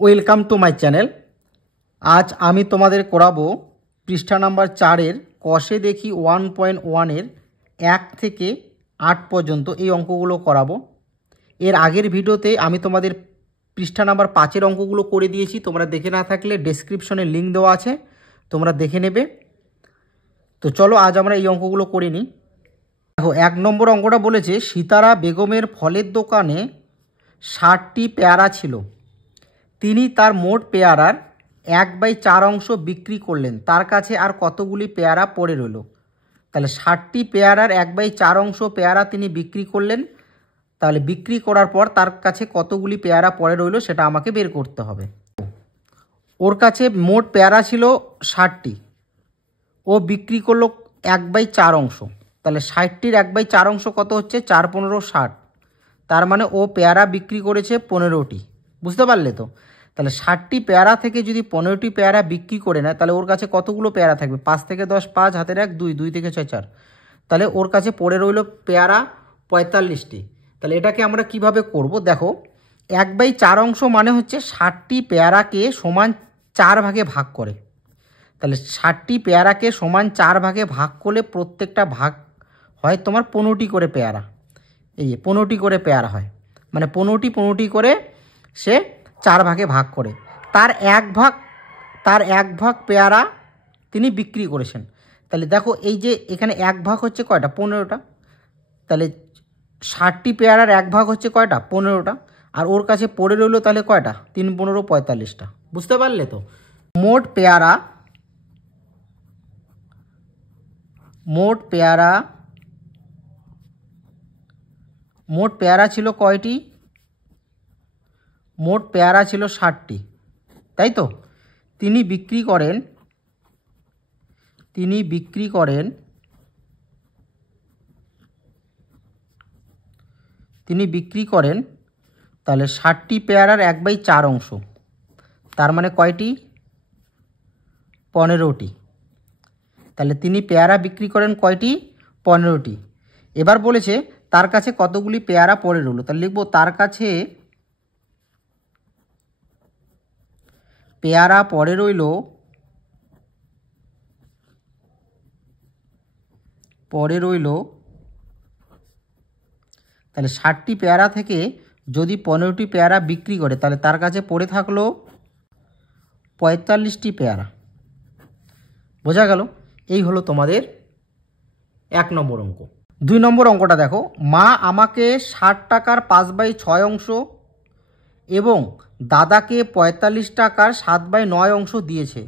Welcome to my channel. আজ আমি তোমাদের করাবো পৃষ্ঠা নাম্বার 4-এর কষে দেখি 1.1-এর 1 থেকে 8 পর্যন্ত এই অঙ্কগুলো করাবো। এর আগের ভিডিওতে আমি তোমাদের পৃষ্ঠা নাম্বার 5-এর অঙ্কগুলো করে দিয়েছি। তোমরা দেখে না থাকলে ডেসক্রিপশনে লিঙ্ক দেওয়া আছে, তোমরা দেখে নেবে। তো চলো আজ আমরা এই অঙ্কগুলো করে নিই। দেখো 1 নম্বর অঙ্কটা বলেছে সিতারা বেগমের ফলের দোকানে 60টি পেয়ারা ছিল। তিনি তার মোট পেয়ারার 1/4 অংশ বিক্রি করলেন। তার কাছে আর কতগুলি পেয়ারা পড়ে রইল? তাহলে 60টি পেয়ারার 1/4 অংশ পেয়ারা তিনি বিক্রি করলেন। তাহলে বিক্রি করার পর তার কাছে কতগুলি পেয়ারা পড়ে রইল সেটা আমাকে বের করতে হবে। ওর কাছে মোট পেয়ারা ছিল 60টি, ও বিক্রি করলো 1/4 অংশ। তাহলে 60টির 1/4 অংশ কত হচ্ছে? 4 15 60। তার মানে ও পেয়ারা বিক্রি করেছে 15টি। বুঝতে পারলে তো? তাহলে 60টি পেয়ারা থেকে যদি 15টি পেয়ারা বিক্রি করে নেয় তাহলে ওর কাছে কতগুলো পেয়ারা থাকবে? 5 থেকে 10 5, হাতের 1 2, 2 থেকে 6 4। তাহলে ওর কাছে পড়ে রইল পেয়ারা 45টি। তাহলে এটাকে আমরা কিভাবে করব? দেখো 1/4 অংশ মানে হচ্ছে 60টি পেয়ারাকে সমান 4 ভাগে ভাগ করে। তাহলে 60টি পেয়ারাকে সমান 4 ভাগে ভাগ করলে প্রত্যেকটা ভাগ হয় তোমার 15টি করে পেয়ারা। এই 15টি করে পেয়ারা হয়, মানে 15টি করে সে 4 ভাগে ভাগ করে। তার এক ভাগ পেয়ারা তিনি বিক্রি করেছেন। তাহলে দেখো এই যে এখানে 1 ভাগ হচ্ছে কয়টা? 15টা। তাহলে 60টি পেয়ারার 1 ভাগ হচ্ছে কয়টা? 15টা। আর ওর কাছে পড়ে রইল তাহলে কয়টা? 3 15 45টা। বুঝতে পারলে তো? মোট পেয়ারা ছিল কয়টি? মোট পেয়ারা ছিল 60টি, তাই তো? তিনি বিক্রি করেন তাহলে 60টি পেয়ারার 1/4 অংশ, তার মানে কয়টি? 15টি। তাহলে তিনি পেয়ারা বিক্রি করেন কয়টি? 15টি। এবার বলেছে তার কাছে কতগুলি পেয়ারা পড়ে রইল। তাহলে লিখব তার কাছে পেয়ারা পড়ে রইল তাহলে 60টি পেয়ারা থেকে যদি 15টি পেয়ারা বিক্রি করে তাহলে তার কাছে পড়ে থাকলো 45টি পেয়ারা। বোঝা গেল? এই হলো তোমাদের 1 নম্বর অঙ্ক। 2 নম্বর অঙ্কটা দেখো, মা আমাকে 60 টাকার 5/6 অংশ এবং দাদাকে 45 টাকার 7/9 অংশ দিয়েছে।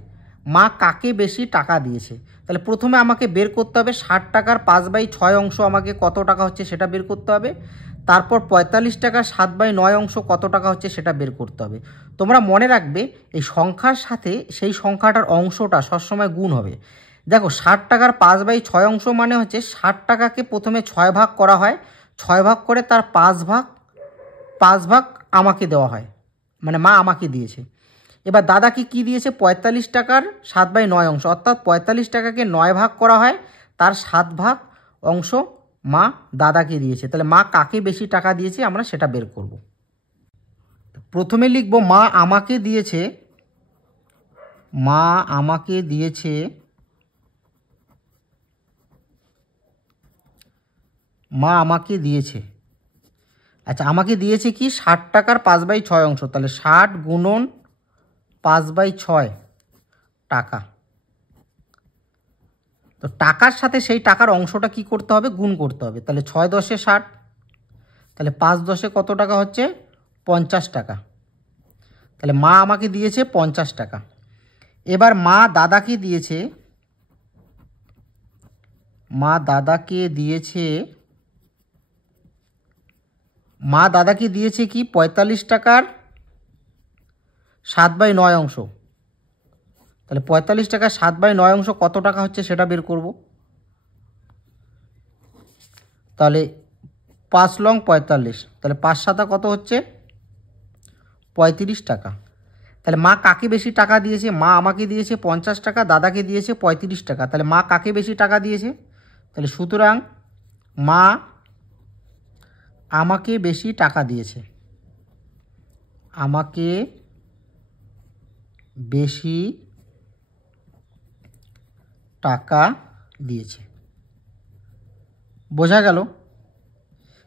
মা কাকে বেশি টাকা দিয়েছে? তাহলে প্রথমে আমাকে বের করতে হবে 60 টাকার 5/6 অংশ আমাকে কত টাকা হচ্ছে সেটা বের করতে হবে। তারপর 45 টাকার 7/9 অংশ কত টাকা হচ্ছে সেটা বের করতে হবে। তোমরা মনে রাখবে এই সংখ্যার সাথে সেই সংখ্যাটার অংশটা সবসময় গুণ হবে। দেখো 60 টাকার 5/6 অংশ মানে হচ্ছে 60 টাকাকে প্রথমে 6 ভাগ করা হয়, 6 ভাগ করে তার 5 ভাগ আমাকে দেওয়া হয়, মানে মা আমাকে দিয়েছে। এবার দাদাকে কি দিয়েছে? 45 টাকার 7/9 অংশ, অর্থাৎ 45 টাকাকে 9 ভাগ করা হয়, তার 7 ভাগ অংশ মা দাদাকে দিয়েছে। তাহলে মা কাকে বেশি টাকা দিয়েছে আমরা সেটা বের করব। প্রথমে লিখব মা আমাকে দিয়েছে আচ্ছা, আমাকে দিয়েছে কি? 60 টাকার 5/6 অংশ। তাহলে 60 গুণন 5/6 টাকা। তো টাকার সাথে সেই টাকার অংশটা কি করতে হবে? গুণ করতে হবে। তাহলে 6 10 60, তাহলে 5 10 কত টাকা হচ্ছে? 50 টাকা। তাহলে মা আমাকে দিয়েছে 50 টাকা। এবার মা দাদাকে দিয়েছে কি? 45 টাকার 7/9 অংশ। তাহলে 45 টাকার 7/9 অংশ কত টাকা হচ্ছে সেটা বের করব। তাহলে 5 লং 45, তাহলে 5 7 কত হচ্ছে? 35 টাকা। তাহলে মা কাকে বেশি টাকা দিয়েছে? মা আমাকে দিয়েছে 50 টাকা, দাদাকে দিয়েছে 35 টাকা। তাহলে মা কাকে বেশি টাকা দিয়েছে? তাহলে সুতরাং মা আমাকে বেশি টাকা দিয়েছে। আমাকে বেশি টাকা দিয়েছে। বোঝা গেল?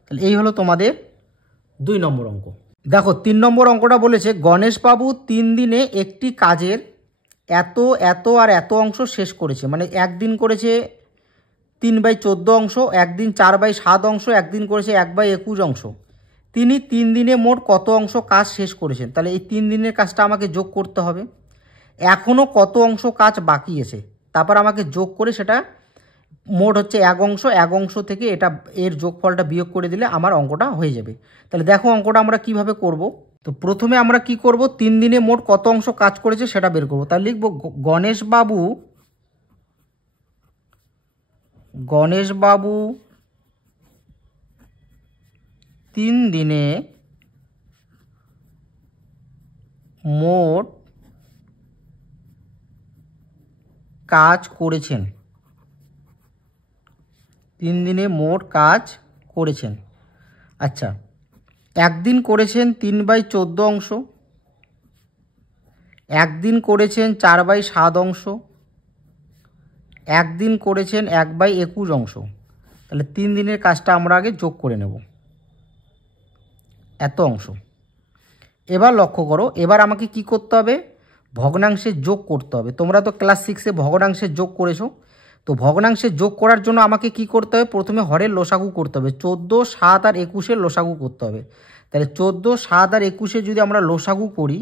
তাহলে এই হলো তোমাদের 2 নম্বর অঙ্ক। দেখো 3 নম্বর অঙ্কটা বলেছে গণেশবাবু 3 দিনে একটি কাজের এত এত আর এত অংশ শেষ করেছে। মানে একদিন করেছে 3/14 অংশ, একদিন 4/7 অংশ, একদিন করেছে 1/21 অংশ। তিনি 3 দিনে মোট কত অংশ কাজ শেষ করেছেন? তাহলে এই 3 দিনের কাজটা আমাকে যোগ করতে হবে। এখনও কত অংশ কাজ বাকি আছে, তারপর আমাকে যোগ করে সেটা মোট হচ্ছে 1 অংশ, 1 অংশ থেকে এটা এর যোগফলটা বিয়োগ করে দিলে আমার অঙ্কটা হয়ে যাবে। তাহলে দেখো অঙ্কটা আমরা কিভাবে করব। তো প্রথমে আমরা কি করব, 3 দিনে মোট কত অংশ কাজ করেছে সেটা বের করব। তাহলে লিখব গণেশবাবু 3 দিনে মোট কাজ করেছেন। 3 দিনে মোট কাজ করেছেন। আচ্ছা, একদিন করেছেন 3/14 অংশ, একদিন করেছেন 4/7 অংশ, একদিন করেছেন 1/21 অংশ। তাহলে 3 দিনের কাজটা আমরা আগে যোগ করে নেব, এত অংশ। এবার লক্ষ্য করো, এবার আমাকে কি করতে হবে, ভগ্নাংশের যোগ করতে হবে। তোমরা তো ক্লাস 6-এ ভগ্নাংশের যোগ করেছো। তো ভগ্নাংশের যোগ করার জন্য আমাকে কি করতে হবে, প্রথমে হরের লসাগু করতে হবে। 14, 7 আর 21-এর লসাগু করতে হবে। তাহলে 14, 7 আর 21-এ যদি আমরা লসাগু করি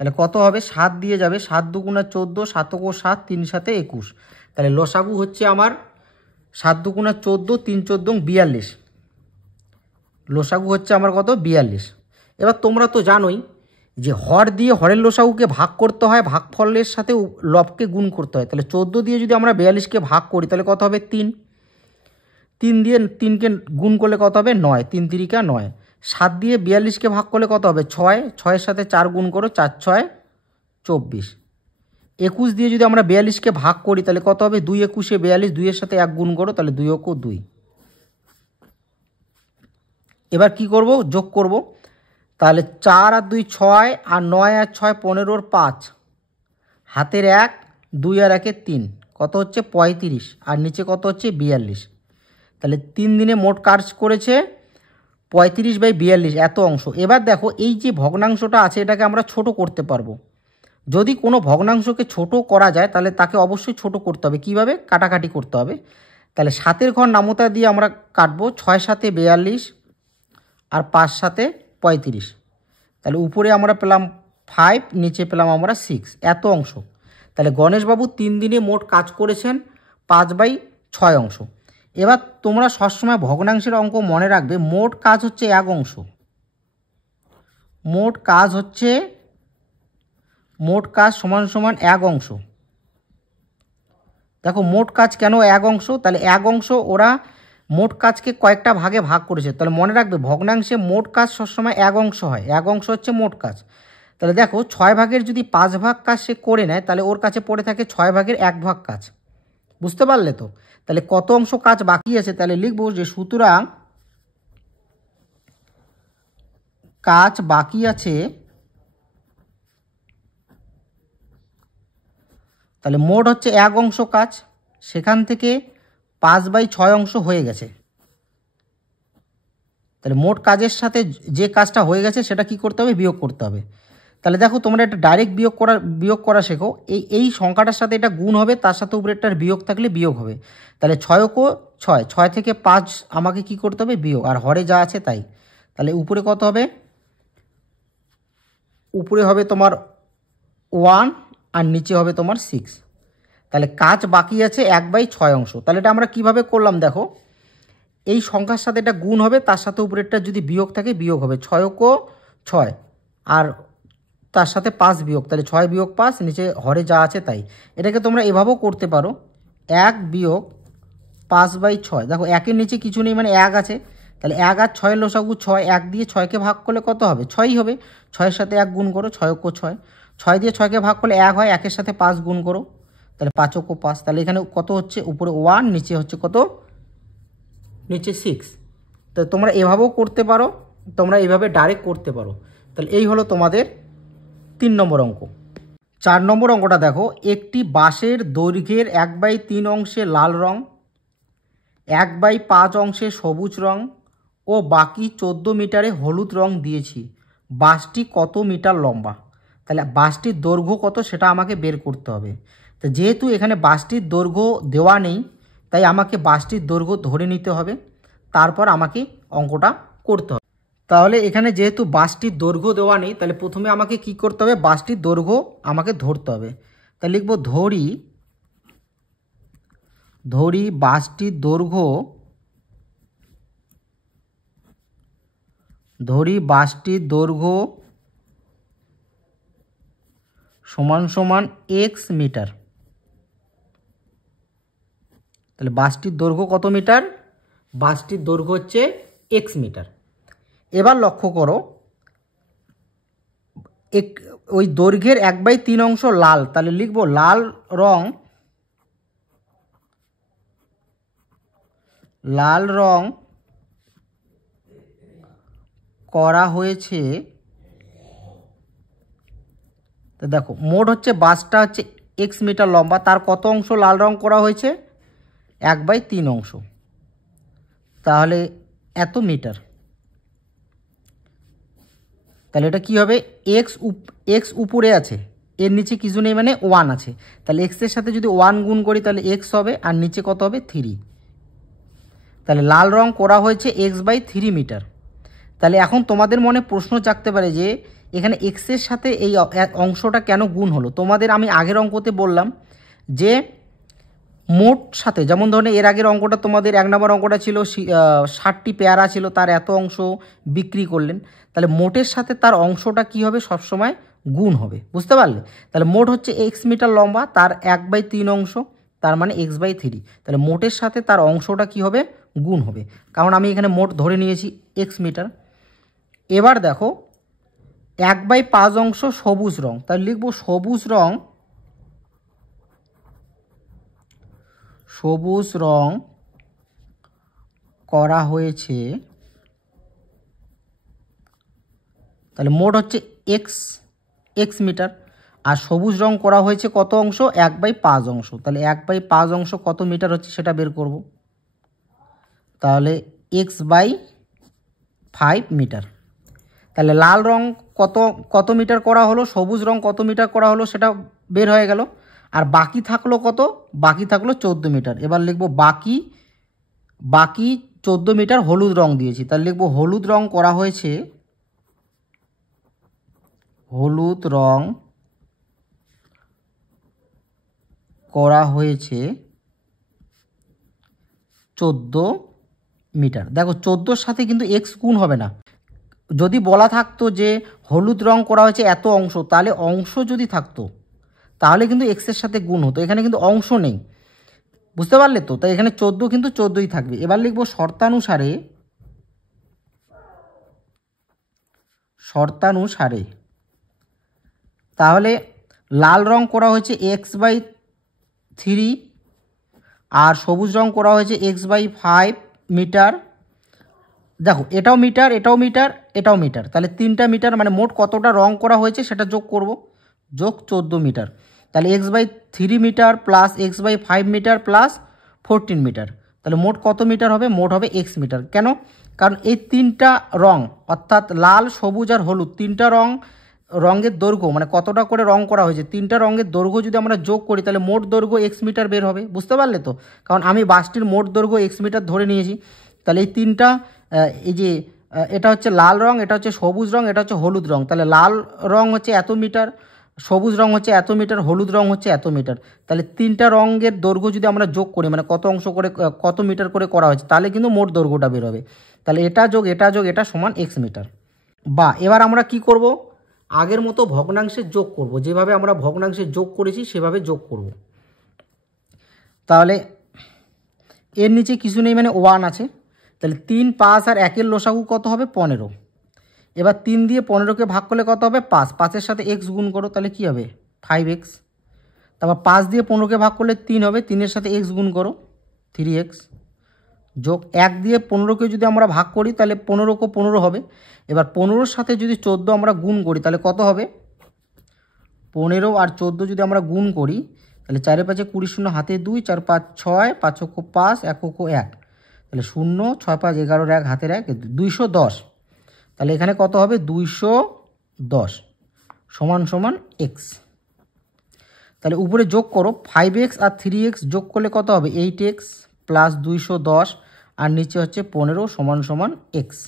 তাহলে কত হবে, 7 দিয়ে যাবে, 7 দুগুণা 14, 7 ও 7, 3 7 21। তাহলে লসাগু হচ্ছে আমার 7 দুগুণা 14, 3 14 42। লসাগু হচ্ছে আমার কত, 42। এবার তোমরা তো জানোই যে হর দিয়ে হরের লসাগুকে ভাগ করতে হয়, ভাগফলের সাথে লবকে গুণ করতে হয়। তাহলে 14 দিয়ে যদি আমরা 42কে ভাগ করি তাহলে কত হবে, 3। 3 দিয়ে 3কে গুণ করলে কত হবে, 9। 3 3 9। 7 দিয়ে 42কে ভাগ করলে কত হবে, 6। 6-এর সাথে 4 গুণ করো, 4 6 24। 21 দিয়ে যদি আমরা 42কে ভাগ করি তাহলে কত হবে, 2 21-এ 42, 2-এর সাথে 1 গুণ করো, তাহলে 2 × 2। এবার কি করব, যোগ করব। তাহলে 4 আর 2 6, আর 9 আর 6 15-র 5, হাতের 1, 2 আর 1-এর 3, কত হচ্ছে 35, আর নিচে কত হচ্ছে 42। তাহলে 3 দিনে মোট কাজ করেছে 35/42, এত অংশ। এবার দেখো এই যে ভগ্নাংশটা আছে এটাকে আমরা ছোট করতে পারবো। যদি কোনো ভগ্নাংশকে ছোট করা যায় তাহলে তাকে অবশ্যই ছোট করতে হবে। কিভাবে, কাটাকাটি করতে হবে। তাহলে 7-এর ঘর নামতা দিয়ে আমরা কাটবো, 6 7 42 আর 5 7 35। তাহলে উপরে আমরা পেলাম 5, নিচে পেলাম আমরা 6, এত অংশ। তাহলে গণেশবাবু 3 দিনে মোট কাজ করেছেন 5/6 অংশ। এবার তোমরা সবসময় ভগ্নাংশের অঙ্ক মনে রাখবে, মোট কাজ হচ্ছে 1 অংশ। মোট কাজ সমান সমান 1 অংশ। দেখো মোট কাজ কেন 1 অংশ, তাহলে 1 অংশ ওরা মোট কাজকে কয়েকটা ভাগে ভাগ করেছে। তাহলে মনে রাখবে ভগ্নাংশে মোট কাজ সবসময় 1 অংশ হয়। 1 অংশ হচ্ছে মোট কাজ। তাহলে দেখো 6 ভাগের যদি 5 ভাগ কাজ সে করে নেয় তাহলে ওর কাছে পড়ে থাকে 6 ভাগের 1 ভাগ কাজ। বুঝতে পারলে তো? তাহলে কত অংশ কাজ বাকি আছে, তাহলে লিখবো যে সুতরাং কাজ বাকি আছে, তাহলে মোট হচ্ছে 1 অংশ কাজ, সেখান থেকে 5/6 অংশ হয়ে গেছে। তাহলে মোট কাজের সাথে যে কাজটা হয়ে গেছে সেটা কি করতে হবে, বিয়োগ করতে হবে। তাহলে দেখো তোমরা এটা ডাইরেক্ট বিয়োগ করা শেখো। এই সংখ্যাটার সাথে এটা গুণ হবে, তার সাথে উপরে একটা বিয়োগ থাকলে বিয়োগ হবে। তাহলে 6 ও 6, 6 থেকে 5 আমাকে কি করতে হবে, বিয়োগ, আর হরে যা আছে তাই। তাহলে উপরে কত হবে, উপরে হবে তোমার 1 আর নিচে হবে তোমার 6। তাহলে কাজ বাকি আছে 1/6 অংশ। তাহলে এটা আমরা কিভাবে করলাম, দেখো এই সংখ্যার সাথে এটা গুণ হবে, তার সাথে উপরেরটা যদি বিয়োগ থাকে বিয়োগ হবে। 6 ও 6 আর তার সাথে 5 বিয়োগ, তাহলে 6 বিয়োগ 5, নিচে হরে যা আছে তাই। এটাকে তোমরা এভাবেও করতে পারো, 1 বিয়োগ 5/6। দেখো 1-এর নিচে কিছু নেই, মানে 1 আছে। তাহলে 1 আর 6 লসাগু 6, 1 দিয়ে 6কে ভাগ করলে কত হবে, 6ই হবে। 6-এর সাথে 1 গুণ করো, 6 ও 6, 6 দিয়ে 6কে ভাগ করলে 1 হয়, 1-এর সাথে 5 গুণ করো, তাহলে 5 ও 5। তাহলে এখানে কত হচ্ছে, উপরে 1, নিচে হচ্ছে কত, নিচে 6। তো তোমরা এভাবেও করতে পারো, তোমরা এভাবে ডাইরেক্ট করতে পারো। তাহলে এই হলো তোমাদের 3 নম্বর অঙ্ক। 4 নম্বর অঙ্কটা দেখো, একটি বাঁশের দৈর্ঘ্যের 1/3 অংশে লাল রং, 1/5 অংশে সবুজ রং ও বাকি 14 মিটারে হলুদ রং দিয়েছি। বাঁশটি কত মিটার লম্বা? তাহলে বাঁশটির দৈর্ঘ্য কত সেটা আমাকে বের করতে হবে। তো যেহেতু এখানে বাঁশটির দৈর্ঘ্য দেওয়া নেই, তাই আমাকে বাঁশটির দৈর্ঘ্য ধরে নিতে হবে, তারপর আমাকে অঙ্কটা করতে হবে। তাহলে এখানে যেহেতু বাঁশটির দৈর্ঘ্য দেওয়া নেই, তাহলে প্রথমে আমাকে কি করতে হবে, বাঁশটির দৈর্ঘ্য আমাকে ধরতে হবে। তাহলে লিখব ধরি বাঁশটির দৈর্ঘ্য, সমান সমান x মিটার। তাহলে বাঁশটির দৈর্ঘ্য কত মিটার? বাঁশটির দৈর্ঘ্য হচ্ছে x মিটার। এবার লক্ষ্য করো, ওই দৈর্ঘ্যের 1/3 অংশ লাল, তাহলে লিখব লাল রং করা হয়েছে। তো দেখো মোট হচ্ছে বাঁশটা হচ্ছে x মিটার লম্বা, তার কত অংশ লাল রং করা হয়েছে? 1/3 অংশ, তাহলে এত মিটার। তাহলে এটা কি হবে, x উপরে আছে, এর নিচে কিছু নেই মানে 1 আছে, তাহলে x এর সাথে যদি 1 গুণ করি তাহলে x হবে, আর নিচে কত হবে? 3। তাহলে লাল রং করা হয়েছে x/3 মিটার। তাহলে এখন তোমাদের মনে প্রশ্ন জাগতে পারে যে এখানে x এর সাথে এই অংশটা কেন গুণ হলো? তোমাদের আমি আগের অঙ্কতে বললাম যে মোট সাথে, যেমন ধরনের এর আগের অঙ্কটা তোমাদের 1 নম্বর অঙ্কটা ছিল 60টি পেয়ারা ছিল, তার এত অংশ বিক্রি করলেন। তাহলে মোটের সাথে তার অংশটা কি হবে? সবসময় গুণ হবে, বুঝতে পারলে? তাহলে মোট হচ্ছে x মিটার লম্বা, তার 1/3 অংশ, তার মানে x/3। তাহলে মোটের সাথে তার অংশটা কি হবে? গুণ হবে, কারণ আমি এখানে মোট ধরে নিয়েছি x মিটার। এবার দেখো 1/5 অংশ সবুজ রং, তাহলে লিখব সবুজ রং করা হয়েছে। তাহলে মোট হচ্ছে x মিটার, আর সবুজ রং করা হয়েছে কত অংশ? 1/5 অংশ। তাহলে 1/5 অংশ কত মিটার হচ্ছে সেটা বের করব। তাহলে x/5 মিটার। তাহলে লাল রং কত মিটার করা হলো, সবুজ রং কত মিটার করা হলো সেটা বের হয়ে গেল। আর বাকি থাকলো কত? বাকি থাকলো 14 মিটার। এবার লিখব বাকি 14 মিটার হলুদ রং দিয়েছি, তাহলে লিখব হলুদ রং করা হয়েছে 14 মিটার। দেখো 14-র সাথে কিন্তু x গুণ হবে না। যদি বলা থাকতো যে হলুদ রং করা হয়েছে এত অংশ, তাহলে অংশ যদি থাকতো তাহলে কিন্তু x এর সাথে গুণ হতো, এখানে কিন্তু অংশ নেই, বুঝতে পারলে তো? তাই এখানে 14 কিন্তু 14ই থাকবে। এবার লিখব শর্তানুসারে। তাহলে লাল রং করা হয়েছে x/3, আর সবুজ রং করা হয়েছে x/5 মিটার। দেখো এটাও মিটার, এটাও মিটার, এটাও মিটার, তাহলে 3টা মিটার, মানে মোট কতটা রং করা হয়েছে সেটা যোগ করব, যোগ 14 মিটার। তাহলে x/3 metre plus x/5 metre plus 14 metre, তাহলে মোট কত মিটার হবে? মোট হবে x মিটার। কেন? কারণ এই 3টা রং, অর্থাৎ লাল, সবুজ আর হলুদ, 3টা রঙের দৈর্ঘ্য, মানে কতটা করে রং করা হয়েছে, 3টা রঙের দৈর্ঘ্য যদি আমরা যোগ করি তাহলে মোট দৈর্ঘ্য x মিটার বের হবে, বুঝতে পারলে তো? কারণ আমি বাসটির মোট দৈর্ঘ্য x মিটার ধরে নিয়েছি। তাহলে এই 3টা, এই যে এটা হচ্ছে লাল রং, এটা হচ্ছে সবুজ রং, এটা হচ্ছে হলুদ রং, তাহলে লাল রং হচ্ছে এত মিটার, সবুজ রং হচ্ছে এত মিটার, হলুদ রং হচ্ছে এত মিটার। তাহলে 3টা রঙের দৈর্ঘ্য যদি আমরা যোগ করি, মানে কত অংশ করে কত মিটার করে করা হয়েছে, তাহলে কিন্তু মোট দৈর্ঘ্যটা বের হবে। তাহলে এটা যোগ এটা সমান x মিটার। বা এবার আমরা কি করব? আগের মতো ভগ্নাংশের যোগ করব, যেভাবে আমরা ভগ্নাংশের যোগ করেছি সেভাবে যোগ করব। তাহলে এর নিচে কিছু নেই মানে 1 আছে, তাহলে 3, 5 আর 1-এর লসাগু কত হবে? 15। এবার 3 দিয়ে 15কে ভাগ করলে কত হবে? 5। 5-এর সাথে x গুণ করো, তাহলে কি হবে? 5x। তারপর 5 দিয়ে 15কে ভাগ করলে 3 হবে, 3-এর সাথে x গুণ করো, 3x। যোগ 1 দিয়ে 15কে যদি আমরা ভাগ করি তাহলে 15 কো 15 হবে। এবার 15-র সাথে যদি 14 আমরা গুণ করি তাহলে কত হবে? 15 আর 14 যদি আমরা গুণ করি তাহলে 4 এ 5 20 শূন্য হাতে 2, 4 5 6, 5 অক্ষ 5, 1 অক্ষ 1, তাহলে 0 6 5 11 1 হাতের 1 210। তাহলে এখানে কত হবে? 210 সমান সমান এক্স। তাহলে উপরে যোগ করো 5x আর 3x যোগ করলে কত হবে? 8x প্লাস 210 আর নিচে হচ্ছে 15 সমান সমান এক্স।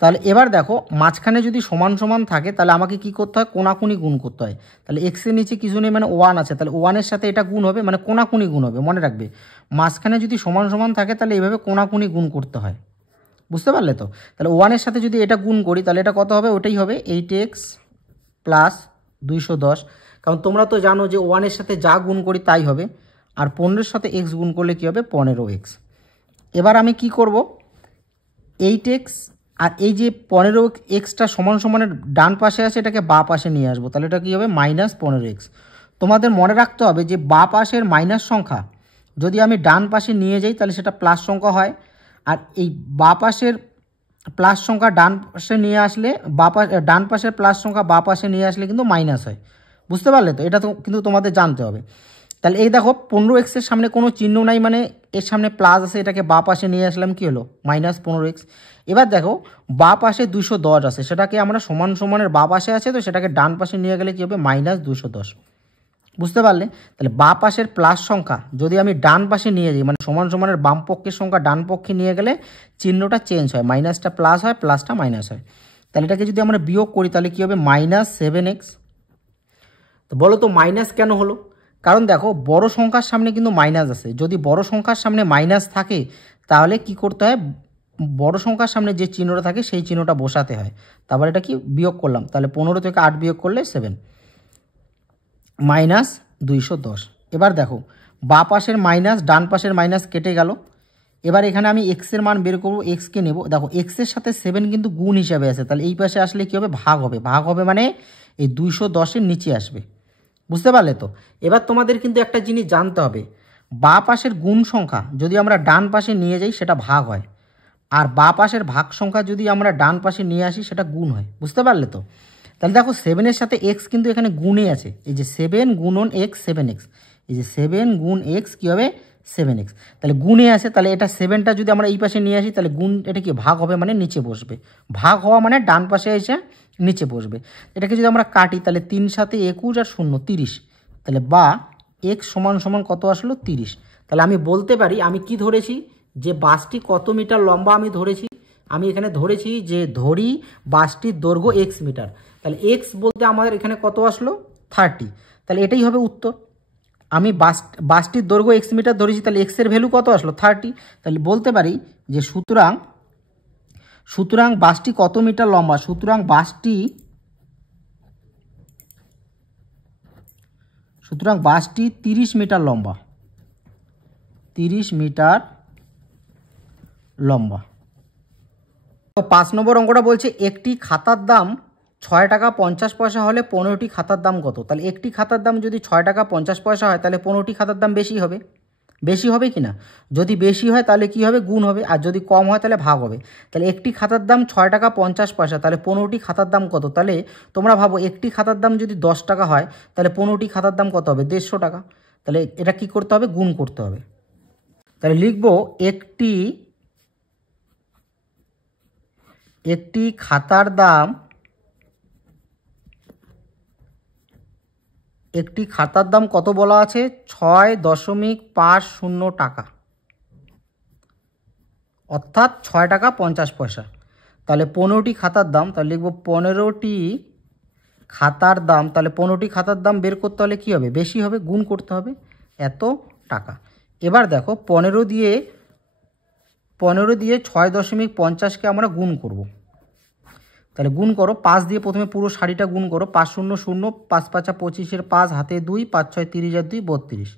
তাহলে এবার দেখো মাঝখানে যদি সমান সমান থাকে তাহলে আমাকে কি করতে হয়? কোনাকুনি গুণ করতে হয়। তাহলে এক্সের নিচে কিছু নেই মানে 1 আছে, তাহলে 1-এর সাথে এটা গুণ হবে মানে কোনাকুনি গুণ হবে। মনে রাখবে মাঝখানে যদি সমান সমান থাকে তাহলে এইভাবে কোনাকুনি গুণ করতে হয়, বুঝতে পারলে তো? তাহলে 1-এর সাথে যদি এটা গুণ করি তাহলে এটা কত হবে? ওটাই হবে 8x প্লাস 210, কারণ তোমরা তো জানো যে 1-এর সাথে যা গুণ করি তাই হবে। আর 15-এর সাথে x গুণ করলে কী হবে? 15x। এবার আমি কি করব? 8x আর এই যে 15xটা সমান সমানের ডান পাশে আছে এটাকে বাঁ পাশে নিয়ে আসবো, তাহলে এটা কী হবে? -15x। তোমাদের মনে রাখতে হবে যে বাঁ পাশের মাইনাস সংখ্যা যদি আমি ডান পাশে নিয়ে যাই তাহলে সেটা প্লাস সংখ্যা হয়, আর এই বাঁ পাশের প্লাস সংখ্যা ডান পাশে নিয়ে আসলে ডান পাশের প্লাস সংখ্যা বাঁ পাশে নিয়ে আসলে কিন্তু মাইনাস হয়, বুঝতে পারলে তো? এটা তো কিন্তু তোমাদের জানতে হবে। তাহলে এই দেখো 15x-এর সামনে কোনো চিহ্ন নাই মানে এর সামনে প্লাস আছে, এটাকে বাঁ পাশে নিয়ে আসলাম, কি হলো? -15x। এবার দেখো বাঁ পাশে 210 আছে, সেটাকে আমরা সমান সমানের বাঁ পাশে আছে তো সেটাকে ডান পাশে নিয়ে গেলে কী হবে? -210, বুঝতে পারলে? তাহলে বাঁ পাশের প্লাস সংখ্যা যদি আমি ডান পাশে নিয়ে যাই মানে সমান সমানের বাম পক্ষের সংখ্যা ডান পক্ষে নিয়ে গেলে চিহ্নটা চেঞ্জ হয়, মাইনাসটা প্লাস হয় প্লাসটা মাইনাস হয়। তাহলে এটাকে যদি আমরা বিয়োগ করি তাহলে কী হবে? -7x। তো বলো তো মাইনাস কেন হলো? কারণ দেখো বড় সংখ্যার সামনে কিন্তু মাইনাস আছে, যদি বড় সংখ্যার সামনে মাইনাস থাকে তাহলে কি করতে হয়? বড় সংখ্যার সামনে যে চিহ্নটা থাকে সেই চিহ্নটা বসাতে হয়। তারপর এটা কি বিয়োগ করলাম, তাহলে 15 থেকে 8 বিয়োগ করলে 7 -210। এবার দেখো বাঁ পাশের মাইনাস ডান পাশের মাইনাস কেটে গেল। এবার এখানে আমি এক্সের মান বের করবো, এক্সকে নেব। দেখো এক্সের সাথে 7 কিন্তু গুণ হিসাবে আছে, তাহলে এই পাশে আসলে কী হবে? ভাগ হবে। ভাগ হবে মানে এই 210-এর নিচে আসবে, বুঝতে পারলে তো? এবার তোমাদের কিন্তু একটা জিনিস জানতে হবে, বাঁ পাশের গুণ সংখ্যা যদি আমরা ডান পাশে নিয়ে যাই সেটা ভাগ হয়, আর বাঁ পাশের ভাগ সংখ্যা যদি আমরা ডান পাশে নিয়ে আসি সেটা গুণ হয়, বুঝতে পারলে তো? তাহলে দেখো 7-এর সাথে এক্স কিন্তু এখানে গুণে আছে, এই যে 7 গুণন এক্স 7x, এই যে 7 গুণ এক্স কী হবে? 7x। তাহলে গুণে আছে, তাহলে এটা 7টা যদি আমরা এই পাশে নিয়ে আসি তাহলে গুণ এটা কি ভাগ হবে মানে নিচে বসবে, ভাগ হওয়া মানে ডান পাশে এসে নিচে বসবে। এটাকে যদি আমরা কাটি তাহলে 3 7 21 আর 0 30, তাহলে বা এক্স সমান সমান কত আসলো? 30। তাহলে আমি বলতে পারি আমি কি ধরেছি? যে বাসটি কত মিটার লম্বা আমি ধরেছি? আমি এখানে ধরেছি যে ধরি বাসটির দৈর্ঘ্য এক্স মিটার, তাহলে এক্স বলতে আমাদের এখানে কত আসলো? 30। তাহলে এটাই হবে উত্তর। আমি বাসটির দৈর্ঘ্য এক্স মিটার ধরেছি, তাহলে এক্সের ভ্যালু কত আসলো? 30। তাহলে বলতে পারি যে সুতরাং বাসটি কত মিটার লম্বা? সুতরাং বাসটি 30 মিটার লম্বা, 30 মিটার লম্বা। 5 নম্বর অঙ্কটা বলছে একটি খাতার দাম 6 টাকা 50 পয়সা হলে 15টি খাতার দাম কত? তাহলে একটি খাতার দাম যদি 6 টাকা 50 পয়সা হয় তাহলে 15টি খাতার দাম বেশি হবে, বেশি হবে কি না? যদি বেশি হয় তাহলে কি হবে? গুণ হবে, আর যদি কম হয় তাহলে ভাগ হবে। তাহলে একটি খাতার দাম 6 টাকা 50 পয়সা, তাহলে 15টি খাতার দাম কত? তাহলে তোমরা ভাবো একটি খাতার দাম যদি 10 টাকা হয় তাহলে 15টি খাতার দাম কত হবে? 150 টাকা। তাহলে এটা কি করতে হবে? গুণ করতে হবে। তাহলে লিখবো একটি খাতার দাম, একটি খাতার দাম কত বলা আছে? 6.50 টাকা, অর্থাৎ 6 টাকা 50 পয়সা। তাহলে 15টি খাতার দাম, তাহলে লিখব 15টি খাতার দাম। তাহলে 15টি খাতার দাম বের করতে হলে কী হবে? বেশি হবে, গুণ করতে হবে এত টাকা। এবার দেখো 15 দিয়ে 6.50কে আমরা গুণ করব। তাহলে গুণ করো, 5 দিয়ে প্রথমে পুরো সারিটা গুণ করো, 5 0 0, 5 5 25, 5 হাতে 2, 5 6 30 আর 2 32,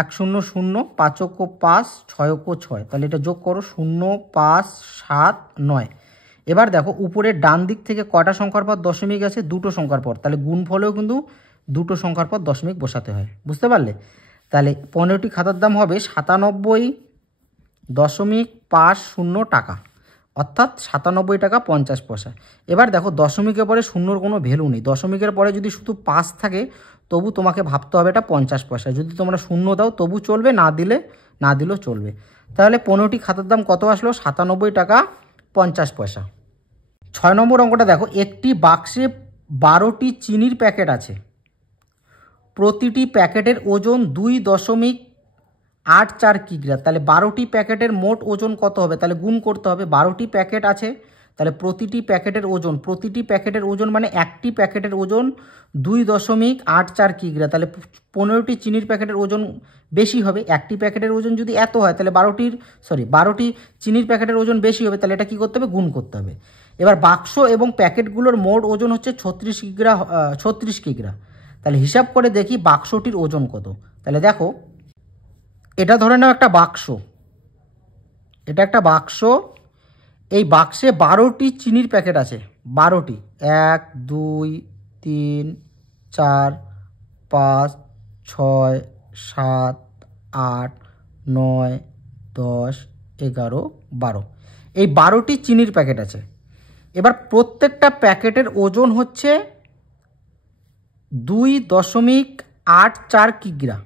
1 0 0, 5 অক্ষ 5, 6 অক্ষ 6, তাহলে এটা যোগ করো 0 5 7 9। এবার দেখো উপরে ডান দিক থেকে কয়টা সংখ্যার পর দশমিক আছে? দুটো সংখ্যার পর, তাহলে গুণফলেও কিন্তু দুটো সংখ্যার পর দশমিক বসাতে হয়, বুঝতে পারলে? তাহলে 15টি খাতার দাম হবে 97.50 টাকা, অর্থাৎ 97 টাকা 50 পয়সা। এবার দেখো দশমিকের পরে শূন্যর কোনো ভ্যালু নেই, দশমিকের পরে যদি শুধু 5 থাকে তবু তোমাকে ভাবতে হবে এটা 50 পয়সা। যদি তোমরা শূন্য দাও তবু চলবে, না দিলেও চলবে। তাহলে 15টি খাতার দাম কত আসলো? 97 টাকা 50 পয়সা। 6 নম্বর অঙ্কটা দেখো, একটি বাক্সে 12টি চিনির প্যাকেট আছে, প্রতিটি প্যাকেটের ওজন 2.84 কিগ্রা। তাহলে 12টি প্যাকেটের মোট ওজন কত হবে? তাহলে গুণ করতে হবে, 12টি প্যাকেট আছে, তাহলে প্রতিটি প্যাকেটের ওজন মানে একটি প্যাকেটের ওজন 2.84 কিগ্রা। তাহলে 15টি চিনির প্যাকেটের ওজন বেশি হবে। একটি প্যাকেটের ওজন যদি এত হয় তাহলে 12টি চিনির প্যাকেটের ওজন বেশি হবে, তাহলে এটা কী করতে হবে? গুণ করতে হবে। এবার বাক্স এবং প্যাকেটগুলোর মোট ওজন হচ্ছে 36 কিগ্রা। তাহলে হিসাব করে দেখি বাক্সটির ওজন কত। তাহলে দেখো, এটা ধরে নাও একটা বাক্স, এটা একটা বাক্স, এই বাক্সে 12টি চিনির প্যাকেট আছে, 12টি, 1 2 3 4 5 6 7 8 9 10 11 12, এই 12টি চিনির প্যাকেট আছে। এবার প্রত্যেকটা প্যাকেটের ওজন হচ্ছে 2.84 কিগ্রা,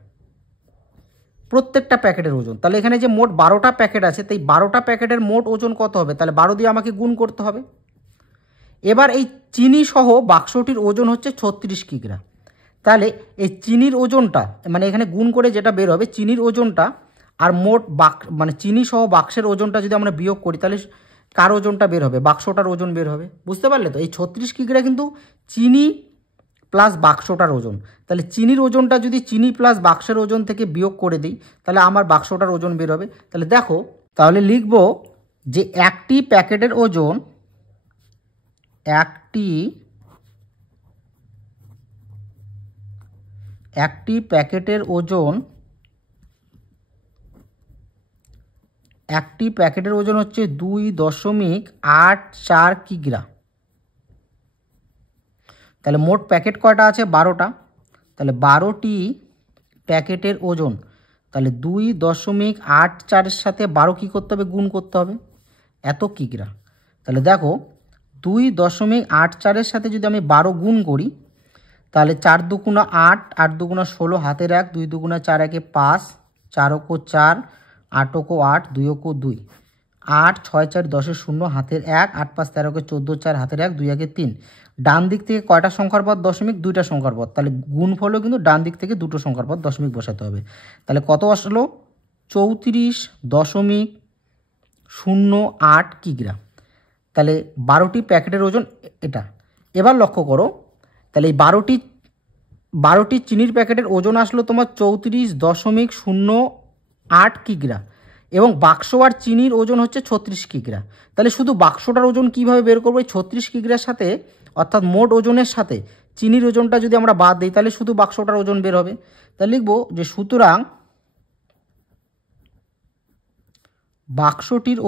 প্রত্যেকটা প্যাকেটের ওজন। তাহলে এখানে যে মোট 12টা প্যাকেট আছে, তাই 12টা প্যাকেটের মোট ওজন কত হবে? তাহলে 12 দিয়ে আমাকে গুণ করতে হবে। এবার এই চিনি সহ বাক্সটির ওজন হচ্ছে 36 কিগ্রা। তাহলে এই চিনির ওজনটা মানে এখানে গুণ করে যেটা বের হবে চিনির ওজনটা আর মোট মানে চিনি সহ বাক্সের ওজনটা যদি আমরা বিয়োগ করি তাহলে কার ওজনটা বের হবে? বাক্সটার ওজন বের হবে। বুঝতে পারলে তো? এই 36 কিগ্রা কিন্তু চিনি প্লাস বাক্সটার ওজন। তাহলে চিনির ওজনটা যদি চিনি প্লাস বাক্সের ওজন থেকে বিয়োগ করে দিই তাহলে আমার বাক্সটার ওজন বের হবে। তাহলে দেখো, তাহলে লিখব যে একটি প্যাকেটের ওজন, একটি প্যাকেটের ওজন হচ্ছে 2.84 কিগ্রা। তাহলে মোট প্যাকেট কয়টা আছে? 12টা। তাহলে 12টি প্যাকেটের ওজন, তাহলে 2.84-এর সাথে 12 কী করতে হবে? গুণ করতে হবে, এত কিগ্রা। তাহলে দেখো 2.84-এর সাথে যদি আমি 12 গুণ করি তাহলে 4 দুগুণা 8, 8 দুগুণা 16, হাতের 1, 2 দুগুণা 4, 1 5, 4 ও 4, 8 ও 8, 2 ও 2, 8 6 4 10 0, হাতের 1, 8 5 13 14, 4 হাতের 1, 2 1 3। ডান দিক থেকে কয়টা সংখ্যার পর দশমিক? 2টা সংখ্যার পর। তাহলে গুণফলও কিন্তু ডান দিক থেকে 2টো সংখ্যার পর দশমিক বসাতে হবে। তাহলে কত আসলো? 34.08 কিগ্রা। তাহলে 12টি প্যাকেটের ওজন এটা। এবার লক্ষ্য করো, তাহলে এই 12টি চিনির প্যাকেটের ওজন আসলো তোমার 34.08 কিগ্রা এবং বাক্স আর চিনির ওজন হচ্ছে 36 কিগ্রা। তাহলে শুধু বাক্সটার ওজন কিভাবে বের করবো? 36 কিগ্রার সাথে অর্থাৎ মোট ওজনের সাথে চিনির ওজনটা যদি আমরা বাদ দিই তাহলে শুধু বাক্সটার ওজন বের হবে। তাহলে লিখবো যে সুতরাং বাক্সটির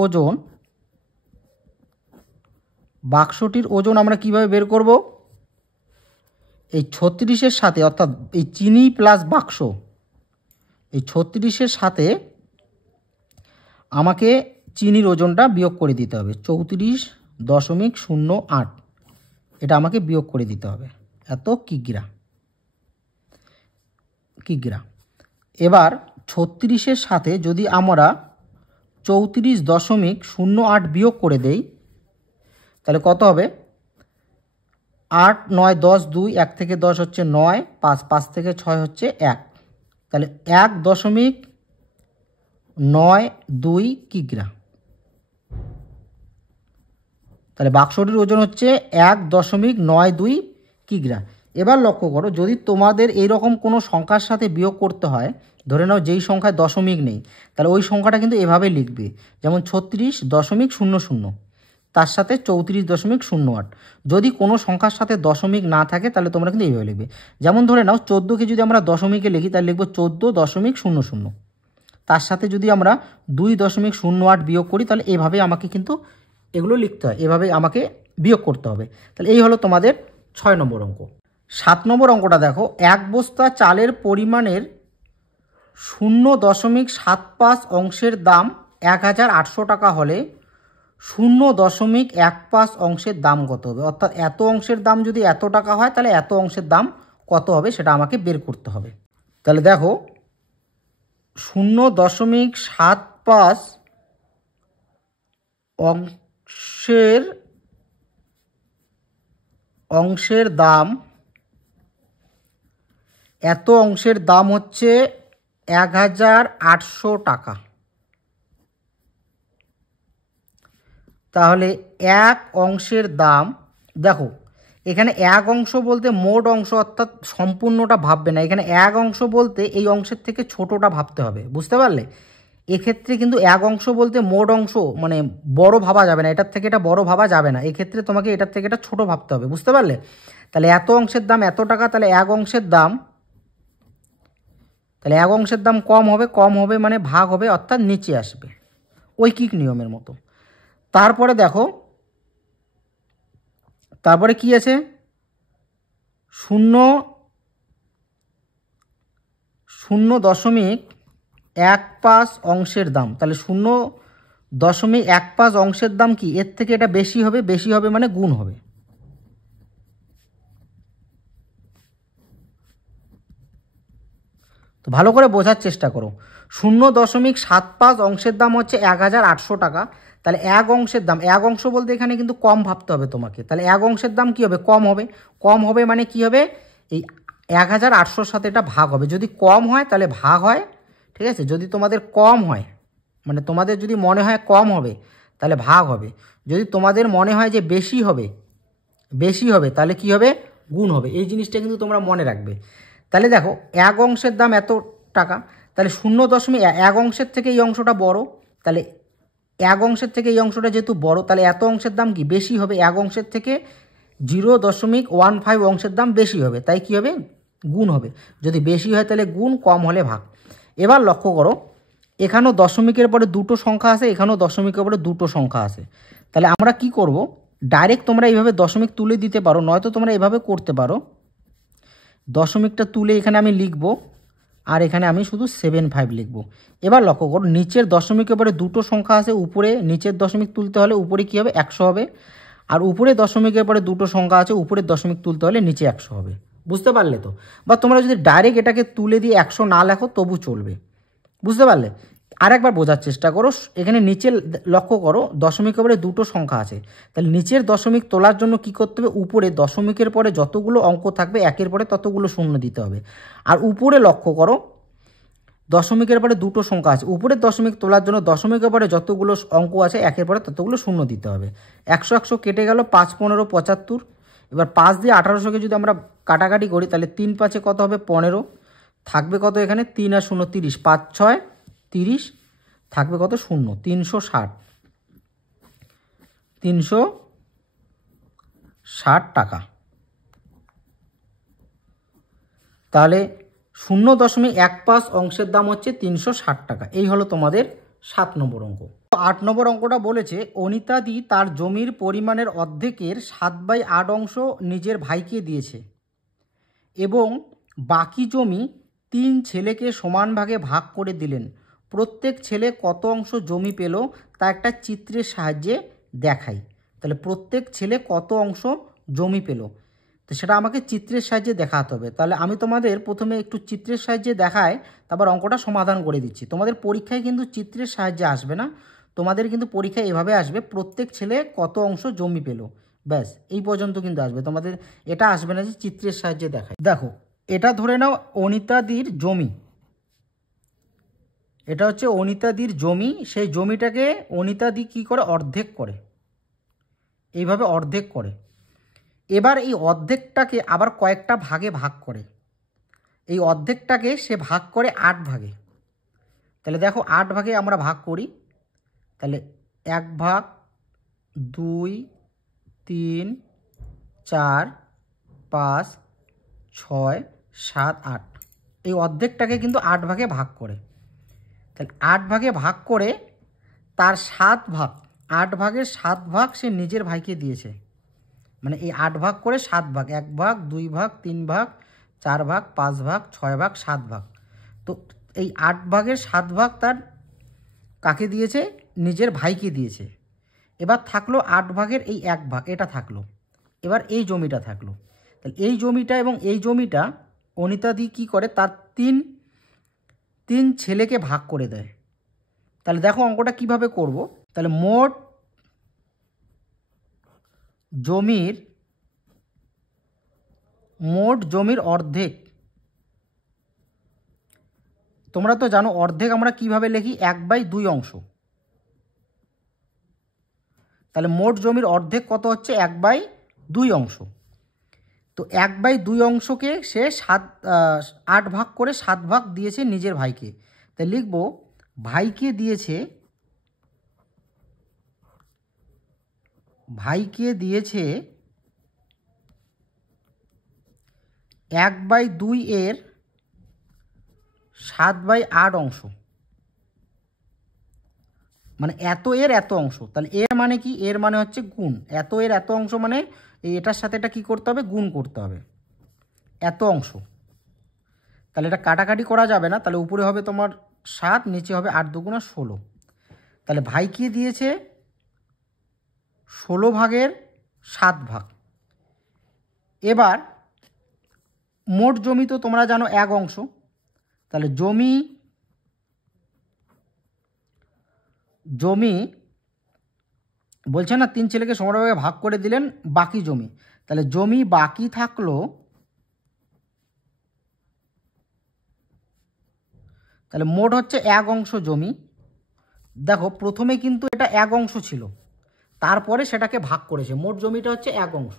ওজন আমরা কিভাবে বের করব? এই 36-এর সাথে অর্থাৎ এই চিনি প্লাস বাক্স, এই 36-এর সাথে আমাকে চিনির ওজনটা বিয়োগ করে দিতে হবে। 34.08 এটা আমাকে বিয়োগ করে দিতে হবে, এত কিগ্রা। এবার 36-এর সাথে যদি আমরা 34.08 বিয়োগ করে দেই তাহলে কত হবে? 8 9 10 2, 1 থেকে 10 হচ্ছে 9, 5 5 থেকে 6 হচ্ছে 1, তাহলে 1.92 কিগ্রা। তাহলে বাক্সটির ওজন হচ্ছে 1.92 কিগ্রা। এবার লক্ষ্য করো, যদি তোমাদের এইরকম কোনো সংখ্যার সাথে বিয়োগ করতে হয়, ধরে নাও যেই সংখ্যায় দশমিক নেই, তাহলে ওই সংখ্যাটা কিন্তু এভাবে লিখবে, যেমন 36.00 তার সাথে 34.08। যদি কোনো সংখ্যার সাথে দশমিক না থাকে তাহলে তোমরা কিন্তু এইভাবে লিখবে। যেমন ধরে নাও 14কে যদি আমরা দশমিকে লিখি তাহলে লিখবো 14.00। তার সাথে যদি আমরা 2.08 বিয়োগ করি তাহলে এভাবে আমাকে কিন্তু এগুলো লিখতে হয়, এভাবে আমাকে বিয়োগ করতে হবে। তাহলে এই হলো তোমাদের 6 নম্বর অঙ্ক। 7 নম্বর অঙ্কটা দেখো, 1 বস্তা চালের পরিমাণের 0.75 অংশের দাম 1800 টাকা হলে 0.15 অংশের দাম কত হবে? অর্থাৎ এত অংশের দাম যদি এত টাকা হয় তাহলে এত অংশের দাম কত হবে সেটা আমাকে বের করতে হবে। তাহলে দেখো 0.75 অংশের দাম, এত অংশের দাম হচ্ছে 1800 টাকা। তাহলে এক অংশের দাম, দেখো এখানে এক অংশ বলতে মোট অংশ অর্থাৎ সম্পূর্ণটা ভাববে না, এখানে এক অংশ বলতে এই অংশের থেকে ছোটটা ভাবতে হবে, বুঝতে পারলে? এক্ষেত্রে কিন্তু এক অংশ বলতে মোট অংশ মানে বড় ভাবা যাবে না, এটার থেকে এটা বড় ভাবা যাবে না, এক্ষেত্রে তোমাকে এটার থেকে এটা ছোট ভাবতে হবে, বুঝতে পারলে? তাহলে এত অংশের দাম এত টাকা, তাহলে এক অংশের দাম, তাহলে এক অংশের দাম কম হবে মানে ভাগ হবে অর্থাৎ নিচে আসবে, ঐকিক নিয়মের মতো। তারপরে দেখো, তারপরে কি আছে? 0.15 অংশের দাম, তাহলে 0.15 অংশের দাম কি এর থেকে এটা বেশি হবে মানে গুণ হবে। তো ভালো করে বোঝার চেষ্টা করো। 0.75 অংশের দাম হচ্ছে 1800 টাকা, তাহলে এক অংশের দাম, এক অংশ বলতে এখানে কিন্তু কম ভাবতে হবে তোমাকে, তাহলে এক অংশের দাম কি হবে? কম হবে মানে কি হবে? এই 1800-র সাথে এটা ভাগ হবে, যদি কম হয় তাহলে ভাগ হয়, ঠিক আছে? যদি তোমাদের কম হয় মানে তোমাদের যদি মনে হয় কম হবে তাহলে ভাগ হবে, যদি তোমাদের মনে হয় যে বেশি হবে তাহলে কি হবে? গুণ হবে। এই জিনিসটা কিন্তু তোমরা মনে রাখবে। তাহলে দেখো এক অংশের দাম এত টাকা, তাহলে 0.1 অংশের থেকে এই অংশটা বড়, তাহলে এক অংশের থেকে এই অংশটা যেহেতু বড় তাহলে এত অংশের দাম কি বেশি হবে, এক অংশের থেকে 0.15 অংশের দাম বেশি হবে, তাই কি হবে? গুণ হবে। যদি বেশি হয় তাহলে গুণ, কম হলে ভাগ। এবার লক্ষ্য করো, এখানেও দশমিকের পরে দুটো সংখ্যা আছে, এখানেও দশমিকের পরে দুটো সংখ্যা আছে, তাহলে আমরা কি করব? ডাইরেক্ট তোমরা এইভাবে দশমিক তুলে দিতে পারো, নয়তো তোমরা এভাবে করতে পারো, দশমিকটা তুলে এখানে আমি লিখব আর এখানে আমি শুধু 75 লিখব। এবার লক্ষ্য করো, নিচের দশমিকের পরে দুটো সংখ্যা আছে, উপরে নিচের দশমিক তুলতে হলে উপরে কি হবে? 100 হবে, আর উপরে দশমিকের পরে দুটো সংখ্যা আছে, উপরের দশমিক তুলতে হলে নিচে 100 হবে, বুঝতে পারলে তো? বা তোমরা যদি ডাইরেক্ট এটাকে তুলে দিয়ে 100 না লেখো তবু চলবে, বুঝতে পারলে? আরেকবার বোঝার চেষ্টা করো, এখানে নিচের লক্ষ্য করো দশমিকের পরে দুটো সংখ্যা আছে, তাহলে নিচের দশমিক তোলার জন্য কি করতে হবে? উপরে দশমিকের পরে যতগুলো অঙ্ক থাকবে একের পরে ততগুলো শূন্য দিতে হবে। আর উপরে লক্ষ্য করো দশমিকের পরে দুটো সংখ্যা আছে, উপরের দশমিক তোলার জন্য দশমিকের পরে যতগুলো অঙ্ক আছে একের পরে ততগুলো শূন্য দিতে হবে। 100 কেটে গেল, 5 15 75। এবার 5 দিয়ে 1800কে যদি আমরা কাটাকাটি করি তাহলে 3 5-এ কত হবে? 15। থাকবে কত এখানে? 3 আর 0 30, 5 6 30, থাকবে কত? 0। 360 টাকা। তাহলে 0.15 অংশের দাম হচ্ছে 360 টাকা। এই হলো তোমাদের 7 নম্বর অঙ্ক। 8 নম্বর অঙ্কটা বলেছে, অনিতাদি তার জমির পরিমাণের অর্ধেকের 7/8 অংশ নিজের ভাইকে দিয়েছে এবং বাকি জমি 3 ছেলেকে সমান ভাগে ভাগ করে দিলেন। প্রত্যেক ছেলে কত অংশ জমি পেল তা একটা চিত্রের সাহায্যে দেখাই। তাহলে প্রত্যেক ছেলে কত অংশ জমি পেল তো সেটা আমাকে চিত্রের সাহায্যে দেখাতে হবে। তাহলে আমি তোমাদের প্রথমে একটু চিত্রের সাহায্যে দেখাই, তারপর অঙ্কটা সমাধান করে দিচ্ছি। তোমাদের পরীক্ষায় কিন্তু চিত্রের সাহায্যে আসবে না, তোমাদের কিন্তু পরীক্ষায় এভাবে আসবে, প্রত্যেক ছেলে কত অংশ জমি পেল, ব্যাস এই পর্যন্ত কিন্তু আসবে। তোমাদের এটা আসবে না যে চিত্রের সাহায্যে দেখাই। দেখো এটা ধরে নাও অনিতাদির জমি, এটা হচ্ছে অনিতাদির জমি, সেই জমিটাকে অনিতাদি কি করে? অর্ধেক করে, এইভাবে অর্ধেক করে। এবার এই অর্ধেকটাকে আবার কয়েকটা ভাগে ভাগ করে, এই অর্ধেকটাকে সে ভাগ করে 8 ভাগে। তাহলে দেখো 8 ভাগে আমরা ভাগ করি, তাহলে 1 ভাগ, 2 3 4 5 6 7 8, এই অর্ধেকটাকে কিন্তু 8 ভাগে ভাগ করে। তাহলে 8 ভাগে ভাগ করে তার 7 ভাগ, 8 ভাগের 7 ভাগ সে নিজের ভাইকে দিয়েছে। মানে এই 8 ভাগ করে 7 ভাগ, 1 ভাগ 2 ভাগ 3 ভাগ 4 ভাগ 5 ভাগ 6 ভাগ 7 ভাগ। তো এই 8 ভাগের 7 ভাগ তার কাকে দিয়েছে? নিজের ভাইকে দিয়েছে। এবার থাকলো 8 ভাগের এই 1 ভাগ, এটা থাকলো। এবার এই জমিটা থাকলো। তাহলে এই জমিটা এবং এই জমিটা অনিতাদি কী করে, তার তিন ছেলেকে ভাগ করে দেয়। তাহলে দেখো অঙ্কটা কিভাবে করব। তাহলে মোট জমির অর্ধেক, তোমরা তো জানো অর্ধেক আমরা কিভাবে লিখি, 1/2 অংশ। তাহলে মোট জমির অর্ধেক কত হচ্ছে? 1/2 অংশ। তো 1/2 অংশকে সে 8 ভাগ করে 7 ভাগ দিয়েছে নিজের ভাইকে। তাই লিখব ভাইকে দিয়েছে 1/2 এর 7/8 অংশ, মানে এত এর এত অংশ। তাহলে এর মানে কি? এর মানে হচ্ছে গুণ। এত এর এত অংশ মানে এটার সাথে এটা কী করতে হবে? গুণ করতে হবে, এত অংশ। তাহলে এটা কাটাকাটি করা যাবে না। তাহলে উপরে হবে তোমার 7, নিচে হবে 8 দুগুণা 16। তাহলে ভাইকে দিয়েছে 16 ভাগের 7 ভাগ। এবার মোট জমি তো তোমরা জানো 1 অংশ। তাহলে জমি বলছে না 3 ছেলেকে সমানভাবে ভাগ করে দিলেন বাকি জমি। তাহলে জমি বাকি থাকলো, তাহলে মোট হচ্ছে 1 অংশ জমি। দেখো প্রথমে কিন্তু এটা 1 অংশ ছিল, তারপরে সেটাকে ভাগ করেছে। মোট জমিটা হচ্ছে 1 অংশ।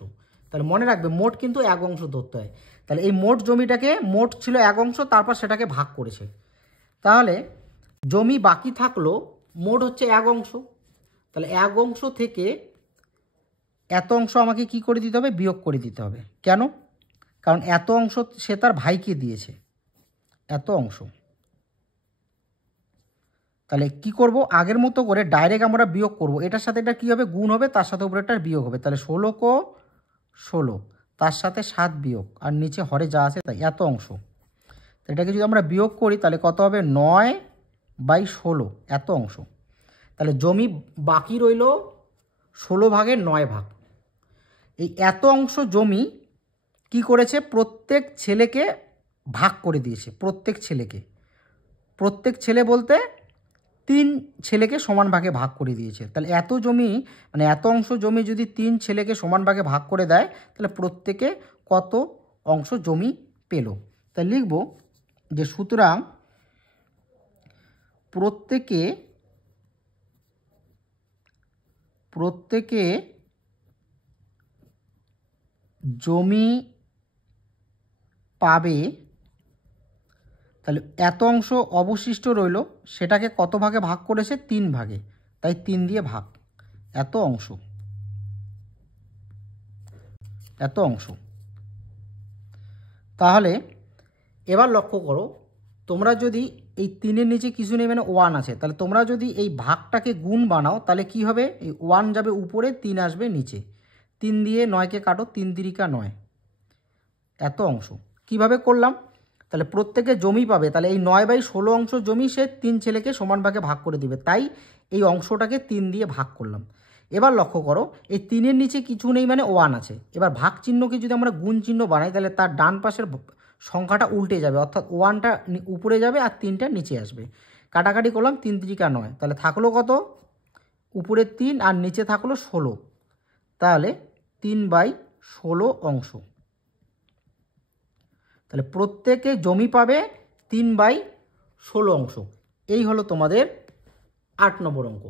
তাহলে মনে রাখবে মোট কিন্তু 1 অংশ ধরতে হয়। তাহলে এই মোট জমিটাকে, মোট ছিল 1 অংশ, তারপর সেটাকে ভাগ করেছে। তাহলে জমি বাকি থাকলো, মোট হচ্ছে 1 অংশ। তাহলে 1 অংশ থেকে এত অংশ আমাকে কি করে দিতে হবে? বিয়োগ করে দিতে হবে। কেন? কারণ এত অংশ সে তার ভাইকে দিয়েছে, এত অংশ। তাহলে কি করব? আগের মতো করে ডাইরেক্ট আমরা বিয়োগ করব। এটার সাথে এটা কী হবে? গুণ হবে, তার সাথে উপরে একটা বিয়োগ হবে। তাহলে 16 কো 16, তার সাথে 7 বিয়োগ, আর নিচে হরে যা আছে তাই, এত অংশ। এটাকে যদি আমরা বিয়োগ করি তাহলে কত হবে? 9/16, এত অংশ। তাহলে জমি বাকি রইল 16 ভাগের 9 ভাগ। এই এত অংশ জমি কি করেছে? প্রত্যেক ছেলেকে ভাগ করে দিয়েছে। প্রত্যেক ছেলে বলতে 3 ছেলেকে সমান ভাগে ভাগ করে দিয়েছে। তাহলে এত জমি, মানে এত অংশ জমি যদি 3 ছেলেকে সমান ভাগে ভাগ করে দেয়, তাহলে প্রত্যেকে কত অংশ জমি পেল? তাই লিখব যে সুতরাং প্রত্যেকে জমি পাবে। তাহলে এত অংশ অবশিষ্ট রইল, সেটাকে কত ভাগে ভাগ করেছে? 3 ভাগে, তাই 3 দিয়ে ভাগ। এত অংশ। তাহলে এবার লক্ষ্য করো, তোমরা যদি এই 3-এর নিচে কিছু নেই, মানে 1 আছে, তাহলে তোমরা যদি এই ভাগটাকে গুণ বানাও তাহলে কি হবে? এই 1 যাবে উপরে, 3 আসবে নিচে। 3 দিয়ে 9কে কাটো, 3 3 9, এত অংশ। কিভাবে করলাম? তাহলে প্রত্যেকে জমি পাবে। তাহলে এই 9/16 অংশ জমি সে 3 ছেলেকে সমান ভাগে ভাগ করে দিবে, তাই এই অংশটাকে 3 দিয়ে ভাগ করলাম। এবার লক্ষ্য করো, এই 3-এর নিচে কিছু নেই, মানে 1 আছে। এবার ভাগ চিহ্নকে যদি আমরা গুণ চিহ্ন বানাই, তাহলে তার ডান পাশের সংখ্যাটা উল্টে যাবে, অর্থাৎ 1টা উপরে যাবে আর 3টা নিচে আসবে। কাটাকাটি করলাম, 3 3 9, তাহলে থাকলো কত? উপরে 3 আর নিচে থাকলো 16। তাহলে 3/16 অংশ। তাহলে প্রত্যেকে জমি পাবে 3/16 অংশ। এই হলো তোমাদের 8 নম্বর অঙ্ক।